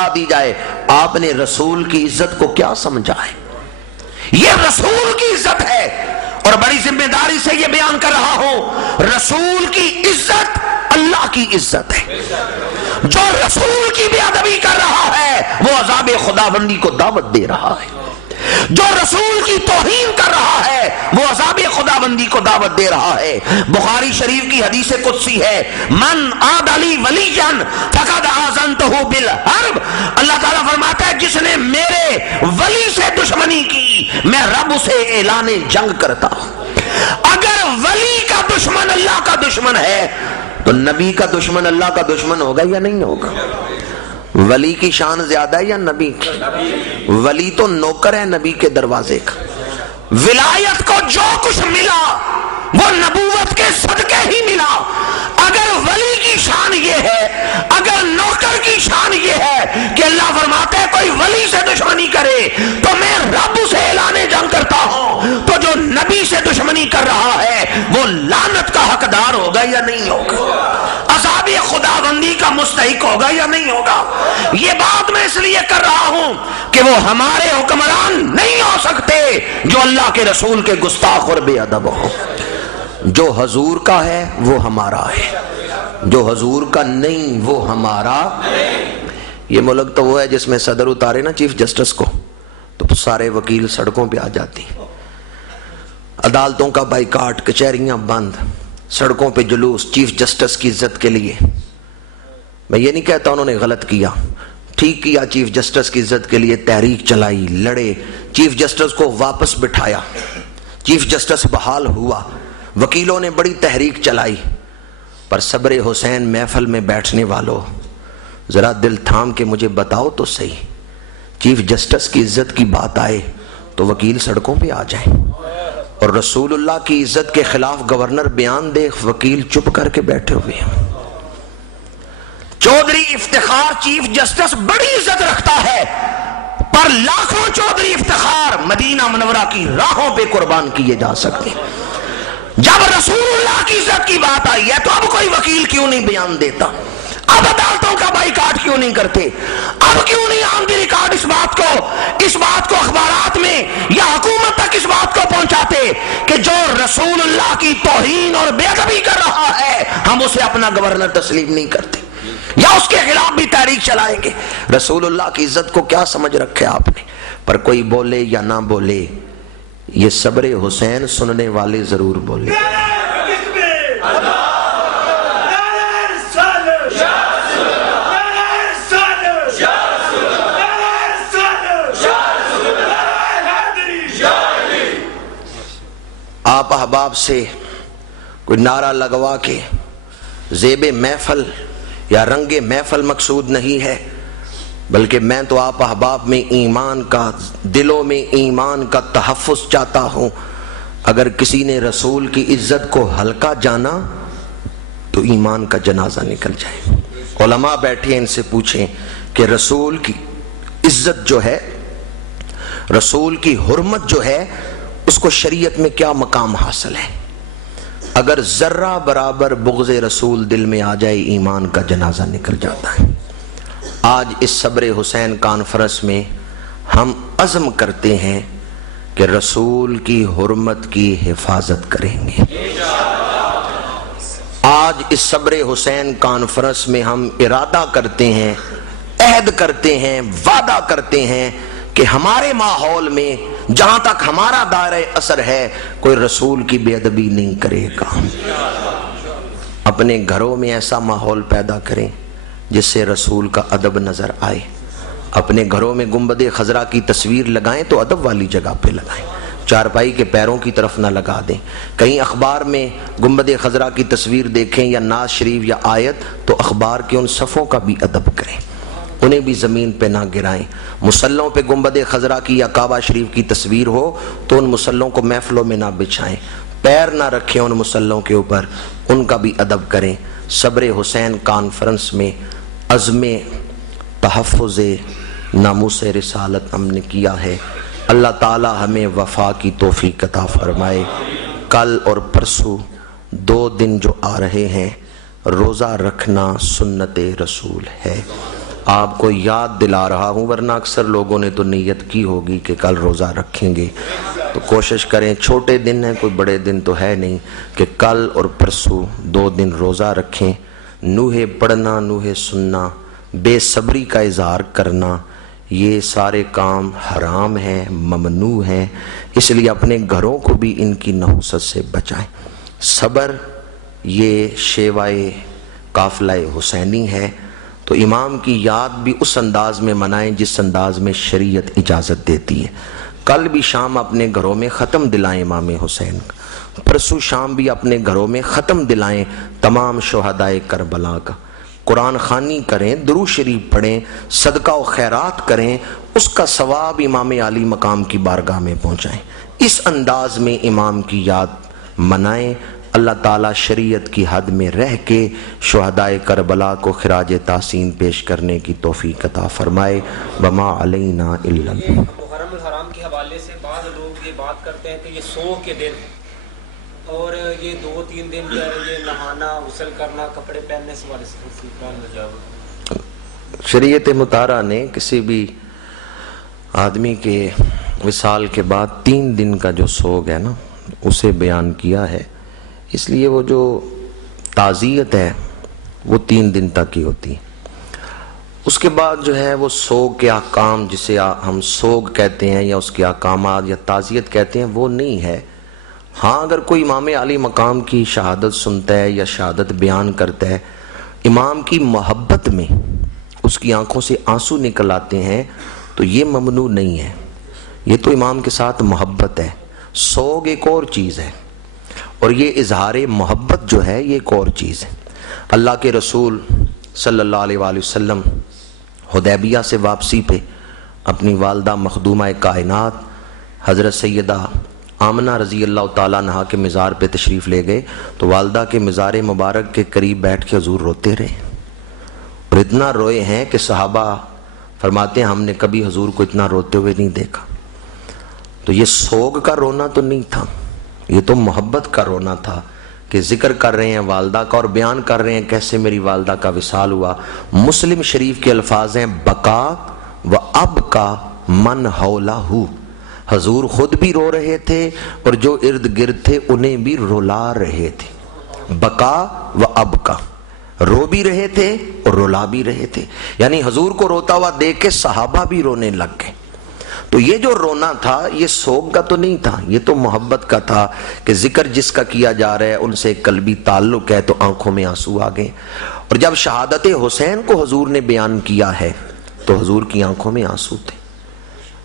بتا دی جائے آپ نے رسول کی عزت کو کیا سمجھا ہے؟ یہ رسول کی عزت ہے اور بڑی ذمہ داری سے یہ بیان کر رہا ہوں، رسول کی عزت اللہ کی عزت ہے۔ جو رسول کی بے ادبی کر رہا ہے وہ عذاب خداوندی کو دعوت دے رہا ہے، جو رسول کی توہین کر رہا ہے وہ عذاب خداوندی کو دعوت دے رہا ہے۔ بخاری شریف کی حدیث قدسی ہے، من عاد لی ولیا فقد آذنتہ بالحرب، اللہ تعالیٰ فرماتا ہے جس نے میرے ولی سے دشمنی کی میں رب سے اعلان جنگ کرتا ہوں۔ اگر ولی کا دشمن اللہ کا دشمن ہے تو نبی کا دشمن اللہ کا دشمن ہوگا یا نہیں ہوگا؟ ولی کی شان زیادہ ہے یا نبی کی؟ ولی تو نوکر ہے نبی کے دروازے کا، ولایت کو جو کچھ ملا وہ نبوت کے صدقے ہی ملا۔ اگر ولی کی شان یہ ہے، اگر نوکر کی شان یہ ہے کہ اللہ فرماتا ہے کوئی ولی سے دشمنی کرے تو میں رب سے اعلان جنگ کرتا ہوں، تو جو نبی سے دشمنی کر رہا ہے وہ لعنت کا حقدار ہوگا یا نہیں ہوگا؟ عذاب خداوندی کا مستحق ہوگا یا نہیں ہوگا؟ یہ بات میں اس لیے کر رہا ہوں کہ وہ ہمارے حکمران نہیں ہو سکتے جو اللہ کے رسول کے گستاخ اور بے ادب ہو۔ جو حضور کا ہے وہ ہمارا ہے، جو حضور کا نہیں وہ ہمارا۔ یہ ملک تو وہ ہے جس میں صدر اتارے نا چیف جسٹس کو تو سارے وکیل سڑکوں پہ آ جاتی، عدالتوں کا بائیکاٹ، کچہریاں بند، سڑکوں پہ جلوس چیف جسٹس کی عزت کے لیے۔ میں یہ نہیں کہتا انہوں نے غلط کیا، ٹھیک کیا، چیف جسٹس کی عزت کے لیے تحریک چلائی، لڑے، چیف جسٹس کو واپس بٹھایا، چیف جسٹس بحال ہوا، وکیلوں نے بڑی تحریک چلائی، پر صبر حسین محفل میں بیٹھنے والوں ذرا دل تھام کے مجھے بتاؤ تو صحیح، چیف جسٹس کی عزت کی بات آئے تو وکیل سڑکوں پہ آ جائیں، اور رسول اللہ کی عزت کے خلاف گورنر بیان دے، وکیل چپ کر کے بیٹھے ہوئے ہیں۔ چودھری افتخار چیف جسٹس بڑی عزت رکھتا ہے، پر لاکھوں چودھری افتخار مدینہ منورہ کی راہوں پہ قربان کیے جا سکتے۔ جب رسول اللہ کی عزت کی بات آئی ہے تو اب کوئی وکیل کیوں نہیں بیان دیتا؟ اب عدالتوں کا بائیکاٹ کیوں نہیں کرتے؟ اب کیوں نہیں آن دی ریکارڈ اس بات کو اخبارات میں یا حکومت تک اس بات کو پہنچاتے کہ جو رسول اللہ کی توہین اور بے ادبی کر رہا ہے ہم اسے اپنا گورنر تسلیم نہیں کرتے یا اس کے خلاف بھی تحریک چلائیں گے؟ رسول اللہ کی عزت کو کیا سمجھ رکھے آپ نے؟ پر کوئی بولے یا نہ بولے، یہ صبر حسین سننے والے ضرور بولے۔ آپ احباب سے کوئی نعرہ لگوا کے زیب محفل یا رنگ محفل مقصود نہیں ہے، بلکہ میں تو آپ احباب میں ایمان کا، دلوں میں ایمان کا تحفظ چاہتا ہوں۔ اگر کسی نے رسول کی عزت کو ہلکا جانا تو ایمان کا جنازہ نکل جائے۔ علماء بیٹھے ان سے پوچھیں کہ رسول کی عزت جو ہے، رسول کی حرمت جو ہے، اس کو شریعت میں کیا مقام حاصل ہے؟ اگر ذرہ برابر بغض رسول دل میں آ جائے ایمان کا جنازہ نکل جاتا ہے۔ آج اس صبر حسین کانفرنس میں ہم عزم کرتے ہیں کہ رسول کی حرمت کی حفاظت کریں گے۔ آج اس صبر حسین کانفرنس میں ہم ارادہ کرتے ہیں، عہد کرتے ہیں، وعدہ کرتے ہیں کہ ہمارے ماحول میں جہاں تک ہمارا دائرہ اثر ہے کوئی رسول کی بے ادبی نہیں کرے گا۔ اپنے گھروں میں ایسا ماحول پیدا کریں جس سے رسول کا ادب نظر آئے۔ اپنے گھروں میں گنبد خضرا کی تصویر لگائیں تو ادب والی جگہ پہ لگائیں، چارپائی کے پیروں کی طرف نہ لگا دیں۔ کہیں اخبار میں گنبد خضرا کی تصویر دیکھیں یا نعت شریف یا آیت تو اخبار کے ان صفوں کا بھی ادب کریں، انہیں بھی زمین پہ نہ گرائیں۔ مصلوں پہ گنبد خضرا کی یا کعبہ شریف کی تصویر ہو تو ان مصلوں کو محفلوں میں نہ بچھائیں، پیر نہ رکھیں ان مصلوں کے اوپر، ان کا بھی ادب کریں۔ صبر حسین کانفرنس میں عزم تحفظ ناموس رسالت ہم نے کیا ہے۔ اللہ تعالی ہمیں وفا کی توفیق عطا فرمائے۔ کل اور پرسوں 2 دن جو آ رہے ہیں، روزہ رکھنا سنت رسول ہے۔ آپ کو یاد دلا رہا ہوں، ورنہ اکثر لوگوں نے تو نیت کی ہوگی کہ کل روزہ رکھیں گے، تو کوشش کریں، چھوٹے دن ہیں، کوئی بڑے دن تو ہے نہیں، کہ کل اور پرسوں 2 دن روزہ رکھیں۔ نوحے پڑھنا، نوحے سننا، بے صبری کا اظہار کرنا، یہ سارے کام حرام ہیں، ممنوع ہیں، اس لیے اپنے گھروں کو بھی ان کی نحوست سے بچائیں۔ صبر یہ شیوائے قافلہ حسینی ہے، تو امام کی یاد بھی اس انداز میں منائیں جس انداز میں شریعت اجازت دیتی ہے۔ کل بھی شام اپنے گھروں میں ختم دلائیں امام حسین کا، پرسوں شام بھی اپنے گھروں میں ختم دلائیں تمام شہدائے کربلا کا۔ قرآن خوانی کریں، درود شریف پڑھیں، صدقہ و خیرات کریں، اس کا ثواب امام عالی مقام کی بارگاہ میں پہنچائیں۔ اس انداز میں امام کی یاد منائیں۔ اللہ تعالیٰ شریعت کی حد میں رہ کے شہدائے کربلا کو خراج تحسین پیش کرنے کی توفیق عطا فرمائے۔ وما علینا الا محرم الحرام کے حوالے سے بعض لوگ یہ بات کرتے ہیں کہ یہ 100 کے دن اور یہ 2-3 دن جو ہے یہ نہانا، غسل کرنا، کپڑے پہننے سے والے سے شریعت مطہرہ نے کسی بھی آدمی کے وصال کے بعد 3 دن کا جو سوگ ہے نا اسے بیان کیا ہے، اس لیے وہ جو تعزیت ہے وہ 3 دن تک ہی ہوتی ہے۔ اس کے بعد جو ہے وہ سوگ کے احکام، جسے ہم سوگ کہتے ہیں یا اس کے احکامات یا تعزیت کہتے ہیں، وہ نہیں ہے۔ ہاں اگر کوئی امام علی مقام کی شہادت سنتا ہے یا شہادت بیان کرتا ہے، امام کی محبت میں اس کی آنکھوں سے آنسو نکل آتے ہیں، تو یہ ممنوع نہیں ہے، یہ تو امام کے ساتھ محبت ہے۔ سوگ ایک اور چیز ہے، اور یہ اظہار محبت جو ہے یہ ایک اور چیز ہے۔ اللہ کے رسول صلی اللہ علیہ وآلہ وسلم حدیبیہ سے واپسی پہ اپنی والدہ مخدومہ کائنات حضرت سیدہ آمنہ رضی اللہ تعالیٰ عنہا کے مزار پہ تشریف لے گئے، تو والدہ کے مزار مبارک کے قریب بیٹھ کے حضور روتے رہے، اور اتنا روئے ہیں کہ صحابہ فرماتے ہیں ہم نے کبھی حضور کو اتنا روتے ہوئے نہیں دیکھا۔ تو یہ سوگ کا رونا تو نہیں تھا، یہ تو محبت کا رونا تھا، کہ ذکر کر رہے ہیں والدہ کا اور بیان کر رہے ہیں کیسے میری والدہ کا وصال ہوا۔ مسلم شریف کے الفاظ ہیں بکا و اب کا من حولہ، حضور خود بھی رو رہے تھے اور جو ارد گرد تھے انہیں بھی رلا رہے تھے۔ بکا و اب کا، رو بھی رہے تھے اور رلا بھی رہے تھے، یعنی حضور کو روتا ہوا دیکھ کے صحابہ بھی رونے لگ گئے۔ تو یہ جو رونا تھا یہ سوگ کا تو نہیں تھا، یہ تو محبت کا تھا، کہ ذکر جس کا کیا جا رہا ہے ان سے قلبی تعلق ہے، تو آنکھوں میں آنسو آ گئے۔ اور جب شہادت حسین کو حضور نے بیان کیا ہے تو حضور کی آنکھوں میں آنسو تھے۔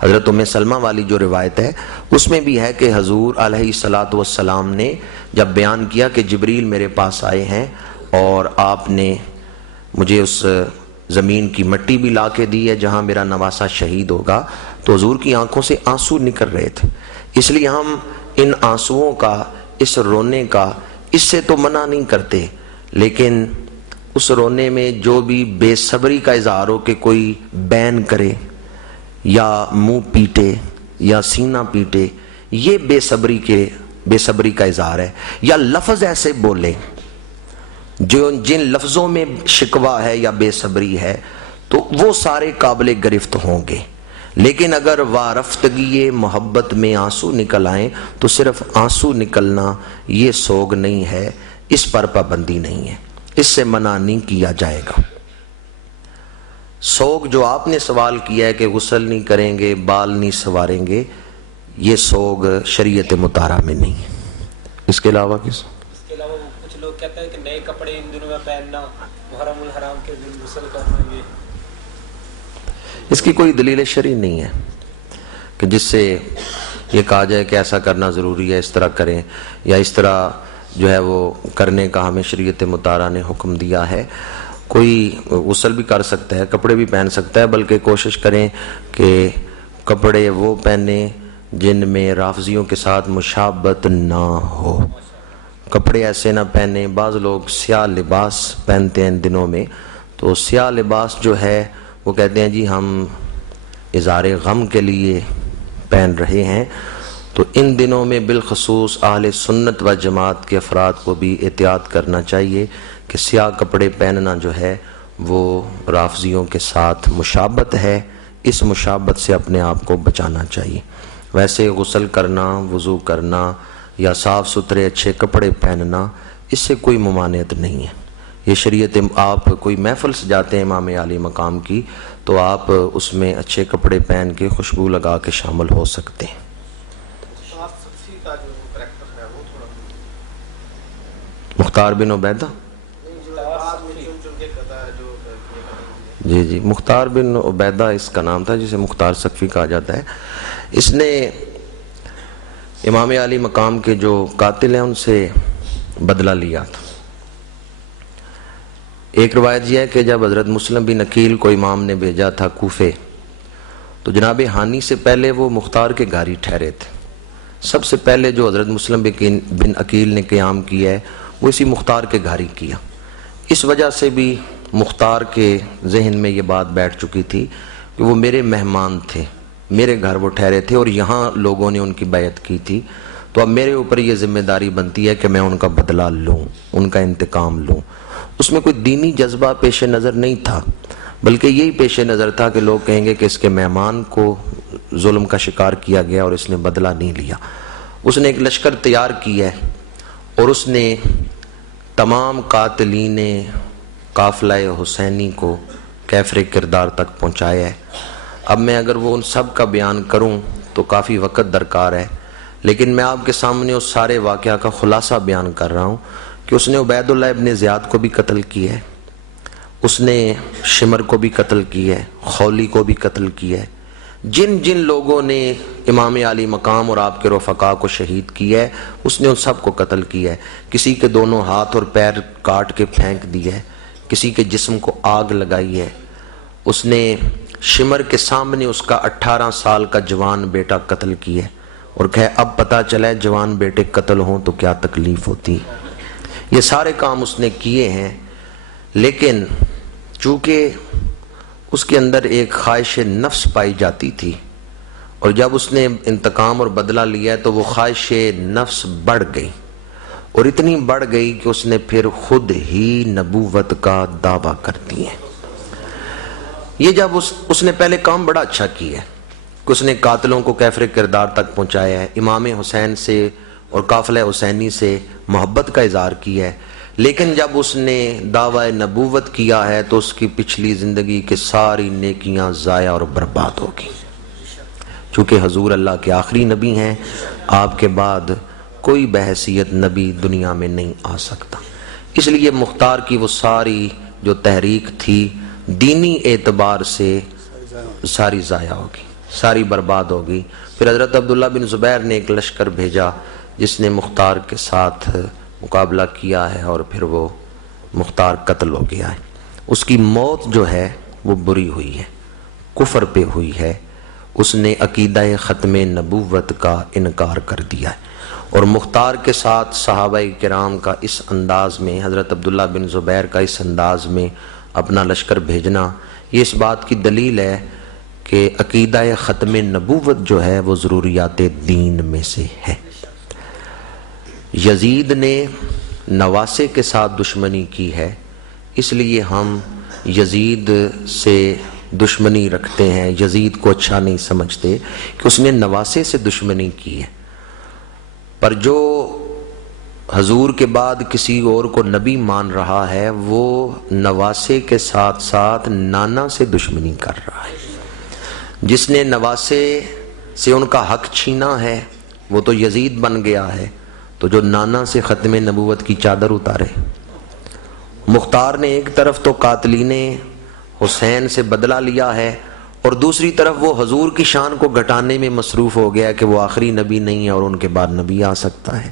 حضرت ام سلمہ والی جو روایت ہے اس میں بھی ہے کہ حضور علیہ الصلاۃ والسلام نے جب بیان کیا کہ جبریل میرے پاس آئے ہیں اور آپ نے مجھے اس زمین کی مٹی بھی لا کے دی ہے جہاں میرا نواسہ شہید ہوگا، تو حضور کی آنکھوں سے آنسو نکل رہے تھے۔ اس لیے ہم ان آنسوؤں کا، اس رونے کا، اس سے تو منع نہیں کرتے، لیکن اس رونے میں جو بھی بے صبری کا اظہار ہو کہ کوئی بین کرے یا منہ پیٹے یا سینہ پیٹے، یہ بے صبری کا اظہار ہے، یا لفظ ایسے بولے جو جن لفظوں میں شکوہ ہے یا بے صبری ہے، تو وہ سارے قابل گرفت ہوں گے۔ لیکن اگر وارفتگی محبت میں آنسو نکل آئیں تو صرف آنسو نکلنا یہ سوگ نہیں ہے، اس پر پابندی نہیں ہے، اس سے منع نہیں کیا جائے گا۔ سوگ جو آپ نے سوال کیا ہے کہ غسل نہیں کریں گے، بال نہیں سنواریں گے، یہ سوگ شریعت مطہرہ میں نہیں ہے۔ اس کے علاوہ کس؟ اس کے علاوہ کچھ لوگ کہتے ہیں کہ نئے کپڑے ان دنوں میں پہننا، محرم الحرام کے دن غسل کرنا، اس کی کوئی دلیل شرعی نہیں ہے کہ جس سے یہ کہا جائے کہ ایسا کرنا ضروری ہے، اس طرح کریں، یا اس طرح جو ہے وہ کرنے کا ہمیں شریعت مطہرہ نے حکم دیا ہے۔ کوئی غسل بھی کر سکتا ہے، کپڑے بھی پہن سکتا ہے، بلکہ کوشش کریں کہ کپڑے وہ پہنیں جن میں رافضیوں کے ساتھ مشابہت نہ ہو۔ کپڑے ایسے نہ پہنیں، بعض لوگ سیاہ لباس پہنتے ہیں ان دنوں میں، تو سیاہ لباس جو ہے وہ کہتے ہیں جی ہم اظہار غم کے لیے پہن رہے ہیں، تو ان دنوں میں بالخصوص اہل سنت و جماعت کے افراد کو بھی احتیاط کرنا چاہیے کہ سیاہ کپڑے پہننا جو ہے وہ رافضیوں کے ساتھ مشابہت ہے، اس مشابہت سے اپنے آپ کو بچانا چاہیے۔ ویسے غسل کرنا، وضو کرنا یا صاف ستھرے اچھے کپڑے پہننا، اس سے کوئی ممانعت نہیں ہے۔ یہ شریعت، آپ کوئی محفل سے جاتے ہیں امام عالی مقام کی، تو آپ اس میں اچھے کپڑے پہن کے خوشبو لگا کے شامل ہو سکتے ہیں۔ مختار بن عبیدہ، جی مختار بن عبیدہ اس کا نام تھا، جسے مختار سقفی کہا جاتا ہے۔ اس نے امام علی مقام کے جو قاتل ہیں ان سے بدلہ لیا تھا۔ ایک روایت یہ ہے کہ جب حضرت مسلم بن عقیل کو امام نے بھیجا تھا کوفے، تو جناب ہانی سے پہلے وہ مختار کے گھر ٹھہرے تھے۔ سب سے پہلے جو حضرت مسلم بن عقیل نے قیام کیا ہے وہ اسی مختار کے گھر کیا۔ اس وجہ سے بھی مختار کے ذہن میں یہ بات بیٹھ چکی تھی کہ وہ میرے مہمان تھے، میرے گھر وہ ٹھہرے تھے اور یہاں لوگوں نے ان کی بیعت کی تھی، تو اب میرے اوپر یہ ذمہ داری بنتی ہے کہ میں ان کا بدلہ لوں، ان کا انتقام لوں۔ اس میں کوئی دینی جذبہ پیش نظر نہیں تھا، بلکہ یہی پیش نظر تھا کہ لوگ کہیں گے کہ اس کے مہمان کو ظلم کا شکار کیا گیا اور اس نے بدلہ نہیں لیا۔ اس نے ایک لشکر تیار کیا ہے اور اس نے تمام قاتلین قافلہ حسینی کو کیفر کردار تک پہنچایا ہے۔ اب میں اگر وہ ان سب کا بیان کروں تو کافی وقت درکار ہے، لیکن میں آپ کے سامنے اس سارے واقعہ کا خلاصہ بیان کر رہا ہوں کہ اس نے عبید اللہ ابن زیاد کو بھی قتل کیا ہے، اس نے شمر کو بھی قتل کیا ہے، خولی کو بھی قتل کیا ہے۔ جن جن لوگوں نے امام علی مقام اور آپ کے رفقا کو شہید کیا ہے اس نے ان سب کو قتل کیا ہے۔ کسی کے دونوں ہاتھ اور پیر کاٹ کے پھینک دیے ہے، کسی کے جسم کو آگ لگائی ہے۔ اس نے شمر کے سامنے اس کا 18 سال کا جوان بیٹا قتل کیا ہے اور کہے اب پتہ چلا جوان بیٹے قتل ہوں تو کیا تکلیف ہوتی۔ یہ سارے کام اس نے کیے ہیں، لیکن چونکہ اس کے اندر ایک خواہش نفس پائی جاتی تھی، اور جب اس نے انتقام اور بدلہ لیا تو وہ خواہش نفس بڑھ گئی، اور اتنی بڑھ گئی کہ اس نے پھر خود ہی نبوت کا دعویٰ کر دیا۔ یہ جب اس نے پہلے کام بڑا اچھا کیا ہے کہ اس نے قاتلوں کو کیفر کردار تک پہنچایا ہے، امام حسین سے اور قافلہ حسینی سے محبت کا اظہار کیا ہے، لیکن جب اس نے دعوی نبوت کیا ہے تو اس کی پچھلی زندگی کے ساری نیکیاں ضائع اور برباد ہو گئی۔ چونکہ حضور اللہ کے آخری نبی ہیں، آپ کے بعد کوئی بحیثیت نبی دنیا میں نہیں آ سکتا، اس لیے مختار کی وہ ساری جو تحریک تھی دینی اعتبار سے ساری ضائع ہوگی، ساری برباد ہوگی۔ پھر حضرت عبداللہ بن زبیر نے ایک لشکر بھیجا جس نے مختار کے ساتھ مقابلہ کیا ہے، اور پھر وہ مختار قتل ہو گیا ہے۔ اس کی موت جو ہے وہ بری ہوئی ہے، کفر پہ ہوئی ہے، اس نے عقیدہ ختم نبوت کا انکار کر دیا ہے۔ اور مختار کے ساتھ صحابہ کرام کا اس انداز میں، حضرت عبداللہ بن زبیر کا اس انداز میں اپنا لشکر بھیجنا، یہ اس بات کی دلیل ہے کہ عقیدہ ختم نبوت جو ہے وہ ضروریات دین میں سے ہے۔ یزید نے نواسے کے ساتھ دشمنی کی ہے، اس لیے ہم یزید سے دشمنی رکھتے ہیں، یزید کو اچھا نہیں سمجھتے کہ اس نے نواسے سے دشمنی کی ہے۔ پر جو حضور کے بعد کسی اور کو نبی مان رہا ہے وہ نواسے کے ساتھ ساتھ نانا سے دشمنی کر رہا ہے۔ جس نے نواسے سے ان کا حق چھینا ہے وہ تو یزید بن گیا ہے، تو جو نانا سے ختم نبوت کی چادر اتارے۔ مختار نے ایک طرف تو قاتلین حسین سے بدلہ لیا ہے اور دوسری طرف وہ حضور کی شان کو گھٹانے میں مصروف ہو گیا کہ وہ آخری نبی نہیں ہے اور ان کے بعد نبی آ سکتا ہے۔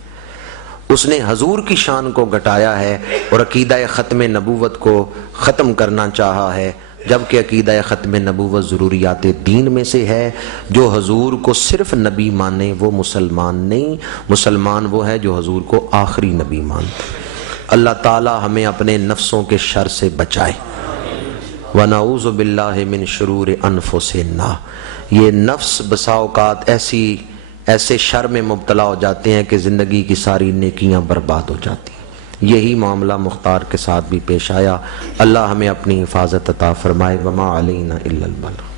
اس نے حضور کی شان کو گھٹایا ہے اور عقیدہ ختم نبوت کو ختم کرنا چاہا ہے، جبکہ عقیدہ ختم نبوت ضروریات دین میں سے ہے۔ جو حضور کو صرف نبی مانے وہ مسلمان نہیں، مسلمان وہ ہے جو حضور کو آخری نبی مانتا۔ اللہ تعالی ہمیں اپنے نفسوں کے شر سے بچائے۔ وَنَعُوذُ بِاللَّهِ مِن شُرُورِ أَنفُسِنَا۔ یہ نفس بسا اوقات ایسے شر میں مبتلا ہو جاتے ہیں کہ زندگی کی ساری نیکیاں برباد ہو جاتی ہیں۔ یہی معاملہ مختار کے ساتھ بھی پیش آیا. اللہ ہمیں اپنی حفاظت عطا فرمائے. وما علینا الا البلاغ.